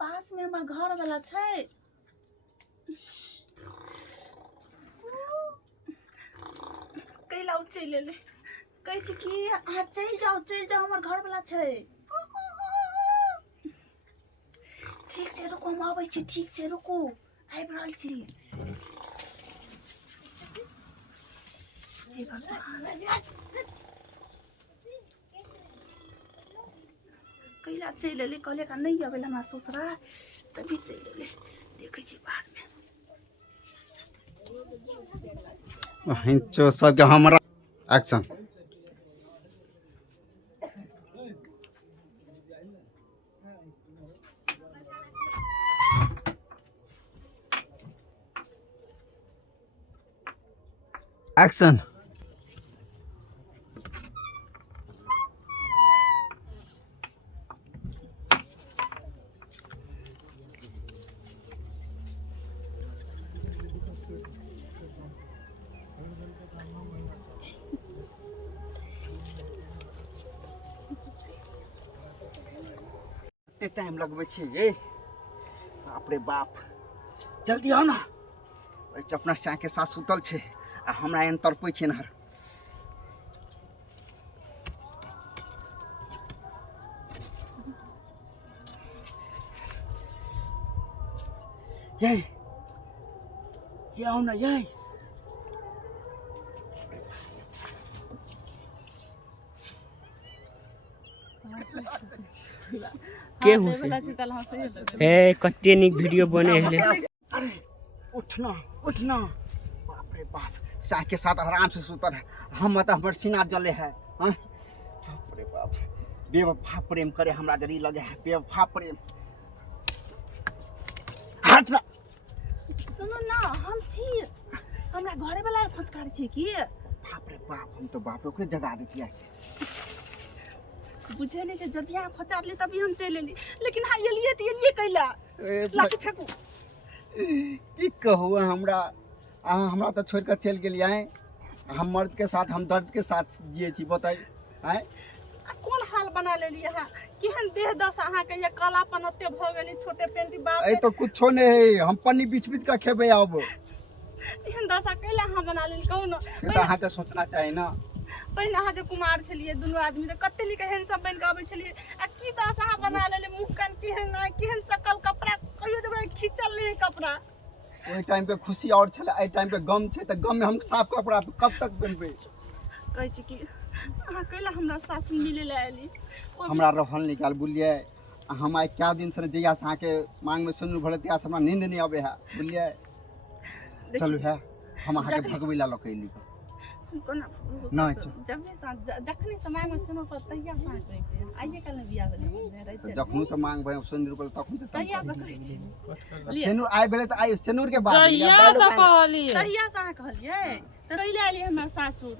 पास में हमार घर वाला छै। कैला चल ले कहे छै कि अहाँ चल जाओ हमार घर वाला छै। ठीक छै रुको हम आबै छी। ठीक छै रुको आबि रहल छी। हे भगवान कैला चल ले कहले का नहीं आवेला हमरा ससुरा तभी चल ले देखे छी बाहर में। हिंचो सबके हमरा एक्शन। एक्शन। टाइम लगबै छी ये बाप रे बाप जल्दी आओ ना। अपना चाय के साथ सुतल छे आ हमरा एन तड़पै छे ना। ये आओ ना ये के हो ए कते निक वीडियो बने है। अरे उठना बाप रे बाप चाय के साथ आराम से सुतल है। हम मत हमर सीना जले है। हां बाप रे बाप बेवफा प्रेम करे हमरा जरी लगे है। बेवफा प्रेम हट ना। सुनो ना हम छी हमरा घरे वाला खोजकार छी की। बाप रे बाप हम तो बाप ओकरे जगा देतिया। बुझे नहीं जब यहाँ खोचार ली तभी हम चल ली लेकिन हाँ ये लिए कैला लाठी फेंकू। की कहू हमरा तो छोड़ कर चल गेलिए हैं। हम मर्द के साथ हम दर्द के साथ जिए छी बताई हैं। कौन हाल बना ले लिए हां केहन देह दस अहाँ के ये काला पनते भ गेली छोटे पेंटी बाप। ए तो कुछो नहीं हम पन्नी बीच का खेबे अब। एहन दशा कैला हां बना लेल कहू न। से तो अहाँ के सोचना चाहिए ना। पहिने अहाँ जे कुमार छलिए दुनू आदमी त कते लिक एहन सब बन के आबै छलिए आ की दशा अहाँ बना लेले मुंह कान केहन सकल कपड़ा कहियो जब खींचल नहीं कपड़ा। ओई टाइम पे खुशी और छले ए टाइम पे गम छे त गम में हम साफ कपड़ा कब तक बनबे। कहै छी कि अहाँ कैला हमरा सासु मिले ले आली हमरा रहल निकाल बुलिए। हम आई क्या दिन से जइया से के मांग में सुन भरत या हमरा नींद नहीं आवे है बुलिए। चलो है हम अहाँ के भगवी ला लकैली कोना नहीं जब भी जखनी समय में सुनो पर तैया सा कहै छै आइए कल बियाह भेलै रहते जखनु से मांग भय सुन रुपल तखन से तैया से कहै छै सेनुर आइ भेले त आइ सेनुर के बाद तैया से कहलिए तैया से कहलिए त कैले आली हमर सासुर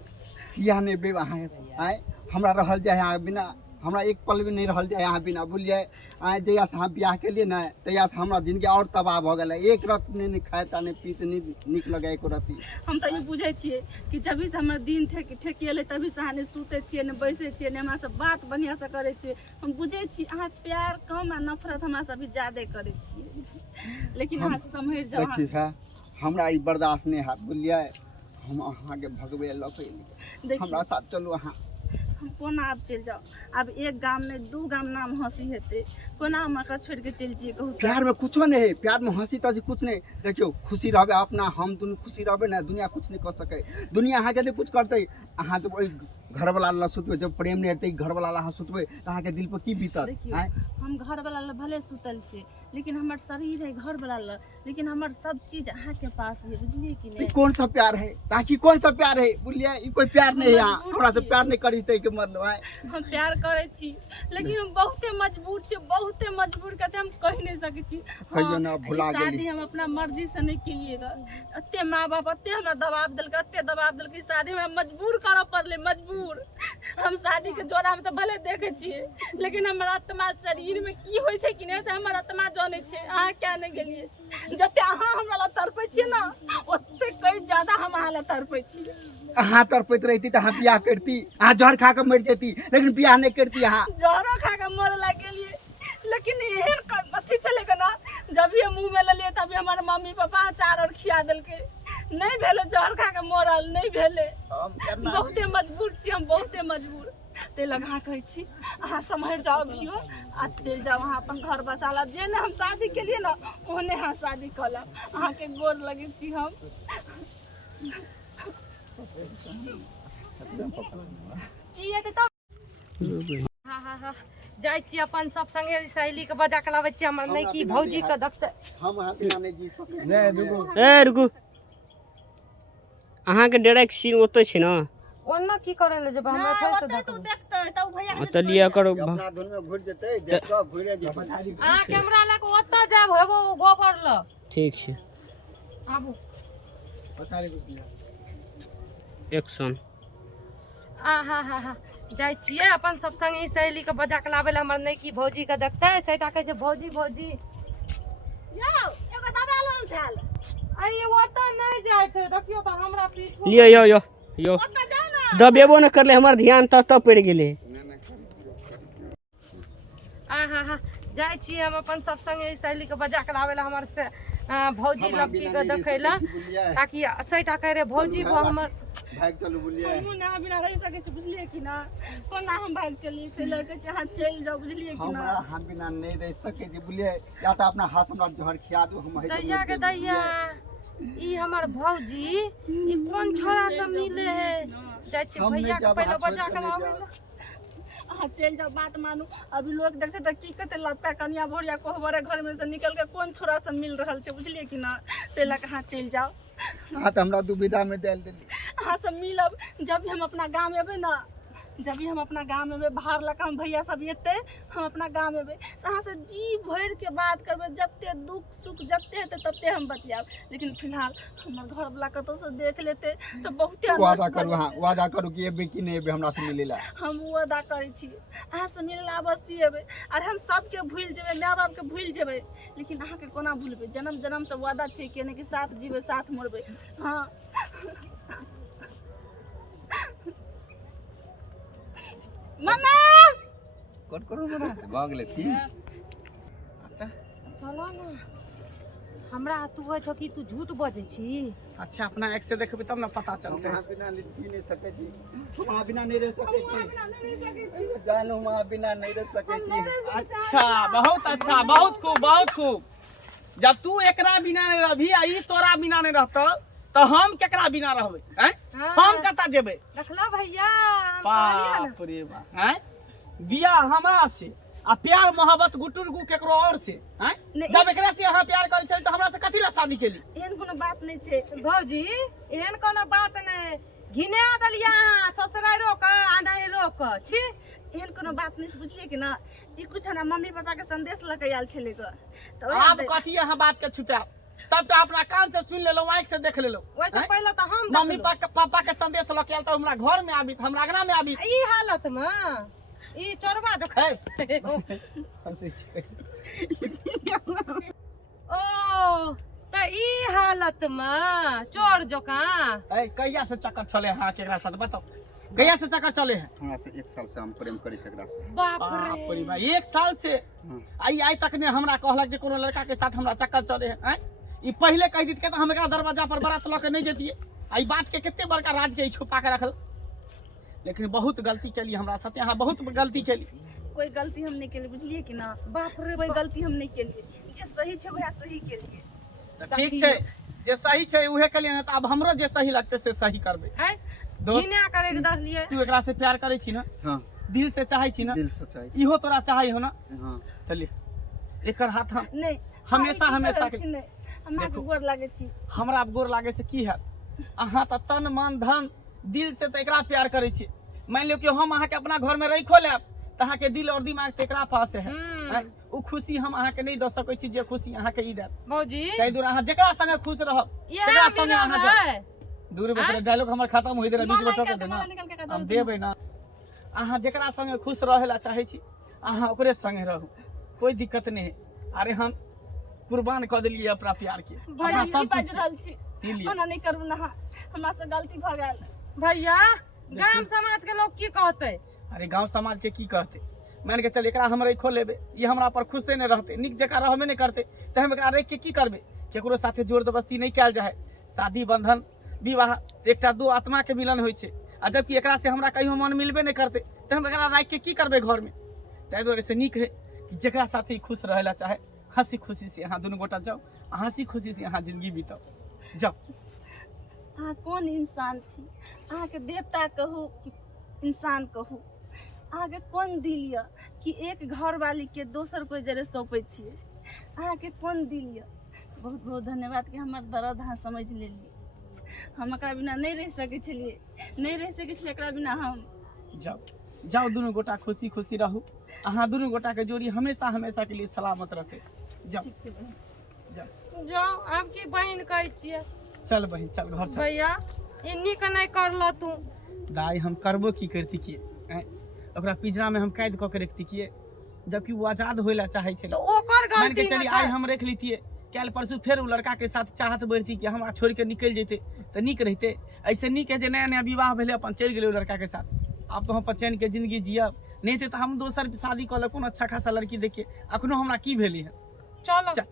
किया नहीं बे अहाँ आइ हमरा रहल जाय अहाँ बिना हमरा एक पल भी नहीं रहल जाय अहाँ बिना बुलिए। आइ जइया से हम बियाह के लिए ना तैया से हमरा जिंदगी और तबाह भ गेलै। एक रात नहीं खाएता नहीं पीते नहीं निक लगे एको राती। हम त ई बुझै छियै कि जब से हमर दिन ठेकिएले तभी से अहाँ ने सुते छियै ने बैसे छियै ने हमरा से बात बढ़िया से करे छियै। हम बुझै छी अहाँ प्यार कम आ नफरत हमरा से भी ज्यादा करे छियै लेकिन अहाँ से सम्हर जाओ। देखी है हमरा ई बर्दाश्त नहीं हाथ बुलिए। हम अहाँ के भगवे लकैली हमरा साथ चलू अहाँ। हम कोना आप चल जाओ अब एक गांव में दू गांव नाम हंसी हेते कोना हम एकरा छोड़ के चल जिए कहू। प्यार में कुछो नहीं है। प्यार में हंसी तजी कुछ नहीं। देखियो खुशी रहबे अपना हम दुनू खुशी रहबे ना दुनिया कुछ नहीं कर सके। दुनिया अहाँ के नहीं कुछ करते। अहाँ जब ओई घर वाला ला सुतबे जब प्रेम नहीं हेतै घर वाला ला सुतबे त अहाँ के दिल पर की बीतत है। हम घर वाला भले सुतल छी लेकिन हमार शरीर है घर वाला, लेकिन हमार सब चीज अहाँ के पास है, बुझलिए कि ई नहीं। कौन सा प्यार है राखी, कौन सा प्यार है बोलिए, ई कोई प्यार नहीं है यहाँ। हमरा से प्यार नहीं करी तै के मतलब है। हम प्यार करे छी, लेकिन हम बहुते मजबूर छी, बहुते मजबूर कहते हम कह नहीं सके छी। कहियो ना, भुला ई शादी गेली। हम अपना मर्जी से नहीं किएगा। अत्ते माँ बाप अत्ते हमरा दबाव दिलक, अत्ते दबाव दिलक, ई शादी में मजबूर करऽ पड़ले, मजबूर। हम शादी के जोड़ा में तो भले देखे छियै, लेकिन हमर आत्मा शरीर में की होइ छै कि नहीं से हमर आत्मा जाने छै। अहाँ क्या नहीं गेलिए, जते अहाँ हमरा ला तड़पै छियै ना, ओते कई ज्यादा हम अहाँ ला तड़पै छी। अहाँ तड़पैत रहती तो अहाँ बियाह करती, अहाँ जहर खा के मर जेती, लेकिन बियाह नहीं करती अहाँ। जहरो खा के मर लग गेलिए, लेकिन एहन अथी चलेगा ना, जब ये मुंह में लेलिए तभी हमारे मम्मी पापा अचार और खिया दिलके। नहीं भेले जहर खा के मरल, नहीं भेले। हम करना बहुते मजबूर छी हम, बहुते मजबूर। ते लगा कहै छी अहाँ सम्हर जाओ अभियो, आ चल जाओ अहाँ अपन घर बसा लब। जे ने हम शादी के लिए ना, ओने अहाँ शादी कर लब। अहाँ के गोर लगे छी हम। ये तो हाँ हाँ हाँ जाइ छी अपन सब संगे सहेली के बजा के लाबै छी हमर नहीं की भौजी के देखते। हम अहाँ बिना नहीं जी सकै। ए रुकू, अहाँके डायरेक्ट सीन ओतै छै ना, ओन्ना की करे ले जब हमरा थे से तू देखते तब भैया ओतऽ लिया करो। अपना धुन में घुर जेतै, देखो घुरे जेतै। आ कैमरा ले के ओत्ता जाब हेबो गोबर ल। ठीक छै, आबू एक्शन। आ हा हा हा जाइ छियै अपन सब संगे सहेली के बजा के लाबै ले हमर नहीं की भौजी के देखते। सेटा कहै छै भौजी भौजी यो एगो दबा लो हम छाल। आई ओत्ता नहीं जाइ छै, देखियो त हमरा पीछू लियो यो यो यो, ओतऽ जाओ ना। दबेबो न करले, हमर ध्यान तत पड़ गेले। आ हा हा जाइ छियै हम अपन सब संगे सहेली के बजा के लाबै ले हमर से भौजी लड़की के देखै ले, ताकि सेटा कह रे भौजी वो हमर भाग चलू बोलिए। हम ना बिना रह सके छी, बुझलिए कि ना। कोना हम भाग चली, ते लड़के से हाथ चल जाओ, बुझलिए कि ना। हम बिना नहीं रह सके जी बोलिए, या तो अपना हाथ हमरा जहर खिया दो, हम दैया के दैया ई हमर भौजी ई कौन छोरा से मिले है। जाइ छी हम नहीं भैया के जाब, पहले हाथ बजा छोड़ के के लाबै नहीं ले। हाँ चल जाओ, बात मानू। अभी लोग देखते तो की कहते लपका कनिया भोरिया कोहबरे घर में से निकल के कौन छोरा से मिल रहल छे, बुझलिए कि ना। ते लग हाथ चल जाओ, हाथ हमरा दुविधा में डाल देली। अहाँ से मिलब जब भी हम अपना गाँव एबे ना, जब भी हम अपना गाँव में एबे, बाहर लगा हम भैया सब एते, हम अपना गाँव में एबे, अहाँ से जी भर के बात करबे, जते दुख सुख जते हेते तते हम बतियाब। लेकिन फिलहाल हमर घर वाला कतो से देख लेते तो बहुते वादा करू, हाँ वादा करू कि एबे कि नहीं एबे हमरा से मिलेला। हम वादा करै छी अहाँ से मिलला अवश्य एबै, और हम सबके भूल जेबै, माय बाप के भूल जेबै, लेकिन अहाँ के कोना भूलबै। जन्म जन्म से वादा छै केने कि साथ जीबै साथ मरबै। हाँ मना कट करू ना, भ गेलै सी। चलो ना, हमरा तू है तो कि तू झूठ बजै छी। अच्छा अपना एक से देखबे तब ना पता चलते हम बिना नहीं सके जी, हम बिना नहीं रह सके छी, जानू हम बिना नहीं रह सके छी। अच्छा बहुत अच्छा, बहुत खूब बहुत खूब। जब तू एकरा बिना नहीं रहबी आ ई तोरा बिना नहीं रहत तो हम केकरा बिना रहबै हैं? हाँ। हम कता जेबै? देखला भैया हम कहलियै ना। बाप रे बाप हैं? बियाह हमरा से आ प्यार मोहब्बत गुटुर गु केकरो और से हैं? नहीं। जब एकरा से अहाँ प्यार करै छै तो हमरा से कथी ला शादी केली? एहन कोनो बात नहीं छै। भौजी एहन कोनो बात नहीं, घिना देलियै अहाँ ससुराइरो के आनैरो के छी। एहन कोनो बात नहीं छै, बुझलिए कि ना। ई कुछ हमरा मम्मी पापा के संदेश लके आयल छले ग, तो आब कथी अहाँ बात के छुपाएब? सबटा अपना कान से सुन लेलो, आँख से देख लेलो। वैसे हैं? पहले तो हम मम्मी देखलहुँ। पापा के संदेश लके आयल तो हमरा घर में आबी, हमरा अंगना में आबी। ई हालत में ई चोरबा देख है ओ त ई हालत में चोर जोकां ए कहिया से चक्कर चले हाँ केकरा साथ बताओ? कहिया से चक्कर चले हैं? हमरा से 1 साल से हम प्रेम करी सकरा से। बाप बाप रे रे। भाई 1 साल से आई तक ने हमरा कहलक जे कोनो लड़का के साथ हमरा चक्कर चले हैं। ई पहले कह दी तो हम एकरा दरवाजा पर बारात ल के नहीं जेतिए। आई बात के कितने बड़का राज के छुपा के रखल, लेकिन बहुत गलती केली हमरा साथ, यहाँ बहुत गलती केली। कोई गलती हम नहीं केली, बुझलिए कि ना। बाप रे कोई गलती हम नहीं केलिए, जे सही छै वह सही केलिए। ठीक छै, जे सही छै उहे केलिए ना, तो अब हमरो जे सही लगते से सही करबे। है दोस्त घिना करे के देखलिए। तू एकरा से प्यार करे छी ना, हाँ दिल से चाहे छी ना, दिल से चाहे छी। इहो तोरा चाहे हो ना, हाँ चलिए एकर हाथ हम नहीं हमेशा अहाँ की हमेशा करै छी नहीं हमरा के देखू। गोर लागे छी हमरा गोर लागे से की हैत अहाँ तऽ तन मन धन दिल से तऽ एकरा प्यार करै छी मान लियो कि हम अहाँके अपना घर में रखो लेब तऽ अहाँके दिल और दिमाग तऽ एकरा पास है हैं? उ खुशी हम अहाँके नहीं दऽ सकै छी जे खुशी अहाँके ई देत भौजी ताहि दुआरे अहाँ जेकरा संगे खुश रहब ये तेकरा संगे बिना अहाँ जाउ है दूर में डायलॉग हमर खत्म होई दे रहा बीच में टोक देना निकल के हम देबै ना अहाँ जेकरा संगे खुश रहे ला चाहे छी अहाँ ओकरे संगे रहू कोई दिक्कत नहीं है अरे हम कुर्बान कर देलिए अपना प्यार के भाई अहाँ की सब बाज कुछ रहल छी पी लिअ। ओना नहीं करू ना हमरा से गलती भ गेल भैया गांव समाज के लोग की कहते अरे गांव समाज के की कहते मान के चल एकरा हम रखो लेबे ये हमरा पर खुशे नहीं रहते निक जगह रहबे नहीं करते तो हम एकरा रख के की करबे केकरो साथे जोर जबरदस्ती नहीं कैल जाए शादी बंधन विवाह एकटा दो आत्मा के मिलन होइ छै आ जबकि एकरा से हमरा कहियो मन मिलबे नहीं करते तो हम एकरा रख के की करबे घर में ताहि दुआरे से नीक है कि जेकरा साथे खुश रहे ला चाहे हंसी खुशी से अहाँ दुनू गोटा जाओ हंसी खुशी से अहाँ जिंदगी बीताओ जाओ अहाँ कोन इंसान छी अहाँके देवता कहू कि इंसान कहू अहाँके कोन दिल यऽ कि एक घर वाली के दोसर कोई जरे सौंपै छियै अहाँके कोन दिल यऽ बहुत बहुत धन्यवाद कि हमर दर्द अहाँ समझ लेलियै हम एकरा बिना नहीं रह सकै छलियै नहीं रह सकै छलियै एकरा बिना हम जाओ जाओ दुनू गोटा खुशी खुशी रहू अहाँ दुनू गोटा के जोड़ी हमेशा हमेशा के लिए सलामत रखे जाओ ठीक छै बहिन। जाओ जाओ आपकी बहन कहै छियै चल बहिन चल घर चल भैया इन्हीं के नहीं करलो तू दाई हम करबो की करती किए हैं? ओकरा पिंजरा में हम कैद कऽ के रखती किए जबकि वो आजाद होइला चाहे छै तो ओकर मान के गलती चली न आज छै हम रख लेतिए कल परसू फिर वो लड़का के साथ चाहत बढ़ती कि हम छोड़ के निकल जेते तो निक रहते ऐसे निक है जे नया नया विवाह भेले अपन चल गेले लड़का के साथ अब तो हम अपन चैन के जिंदगी जियब नहीं थे तो हम दोसर शादी कऽ ले कोनो अच्छा खासा लड़की देखिए अखनो हमरा की भेली है चलो चल